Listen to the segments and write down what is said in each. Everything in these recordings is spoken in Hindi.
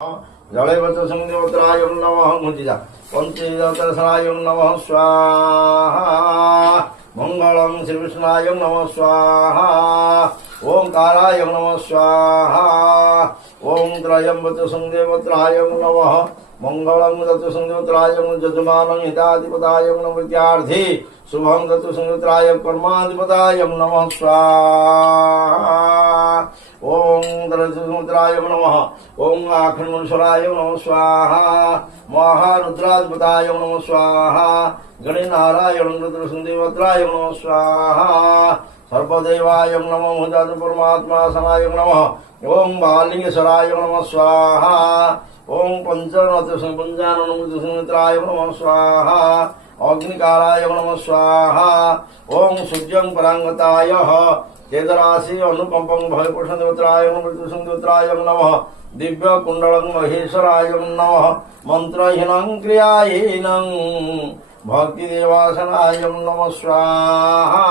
जलैवच संदेवत्राय नमः मुचिजा पंचेदर्शनाय नमः स्वाहा मंगलम श्रीकृष्णाय नमः स्वाहा ओंकाराय नमः स्वाहा ओं त्रयंबच संदेवत्राय नमः मंगलम दत्त संदेवत्राय जजमानं हिताधिपताय नमः विद्यार्थी शुभं दत्त संदेवत्राय कर्माधिपताय नमः स्वाहा ओं दरसमुद्राय नमः ओं आखंडेश्वराय नमः स्वाहा महारुद्राधिपताय नमः स्वाहा गणनारायण रुद्रसुंदेवत्राय नमः स्वाहा सर्वदेवाय नमः मुदात परमात्मा सनाय नमः ओं बालिंगेश्वराय नमः स्वाहा ओं पंचरथ पंचाननमुद्राय नमः स्वाहा अग्निकाराय नमः स्वाहा ओं सूर्यं परांगताय केदराशि अनुकंपं भयपुरुषदेवत्राय मृत्युसंदेवत्राय नमः दिव्य कुंडलं महेश्वराय नमः मंत्रहीनं क्रियाहीनं भक्तिदेवासनाय नमः स्वाहा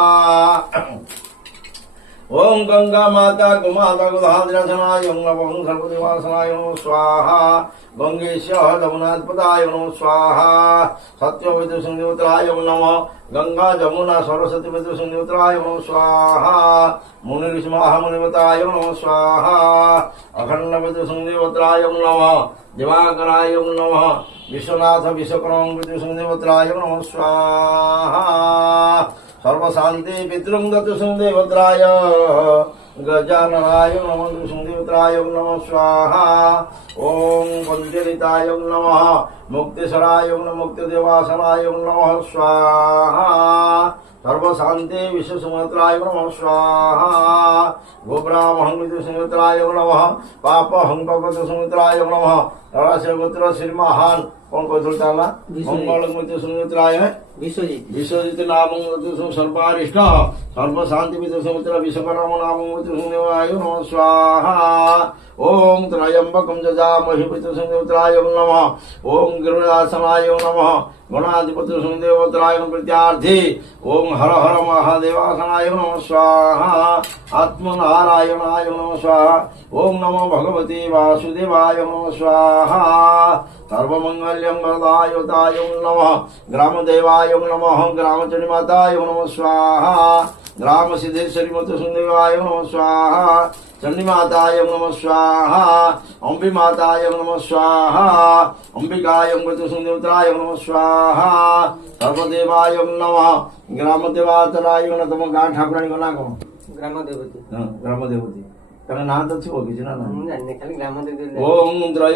ओं गंगा माता कुमाता गुधाद्रसनाय नमः सर्वदेवासनाय नमः स्वाहा गंगेश जमुनाधिपताय नमः स्वाहा सत्यवैद्य संदेवत्राय नमः गंगा जमुना सरस्वती वैद्य संदेवत्राय नमः स्वाहा मुनि ऋषि महामुनिवताय नमः स्वाहा अखंड वैद्य संदेवत्राय नमः दिवाकराय नमः विश्वनाथ विश्वकर्म वैद्य संदेवत्राय नमः स्वाहा सर्वशांति पितृं दत्त संदेवत्राय गजाननाय नमः संदेवत्राय नमः स्वाहा ओं पंचलिताय नमः मुक्तेश्वराय नमः मुक्तिदेवासनाय नमः स्वाहा सर्वशांति विश्वसुमित्राय नमः स्वाहा गोब्राह्मण संमित्राय नमः पापहं संमित्राय नमः तराशगोत्र श्री महान कौन कौन चला मंगल संमित्राय विश्वजित नाम सर्वारिष्ट सर्वशांति समुद्र विश्वकर्म नाम संदेवाय नमः स्वाहा ओं त्रयंबकं जजामहि संदेवत्राय नमः ओं गिरिरासनाय नमः गणाधिपति संदेवत्राय प्रत्यार्थी ओं हर हर महादेवासनाय नमः स्वाहा आत्मनारायणाय नमः स्वाहा ओं नमो भगवते वासुदेवाय नमः स्वाहा सर्वमंगल्यं वरदायुताय नमः ग्रामदेवाय नमः ग्रामचंडीमाताय नमः स्वाहा ग्राम सिद्धेश्वरी मत सुंदेवाय नमः स्वाहा चंडीमाताय नमः स्वाहा अंबी माताय नमः स्वाहा अंबिकाय सुंदेवत्राय नमः स्वाहा सर्वदेवाय नमः ग्रामदेवातराय नमः तुम गाँ ठाकुरानी को ना कौन ग्रामदेवती ग्रामदेवती तेना ना तो थी किसी ना खाली ग्रामदेवती ओम द्रय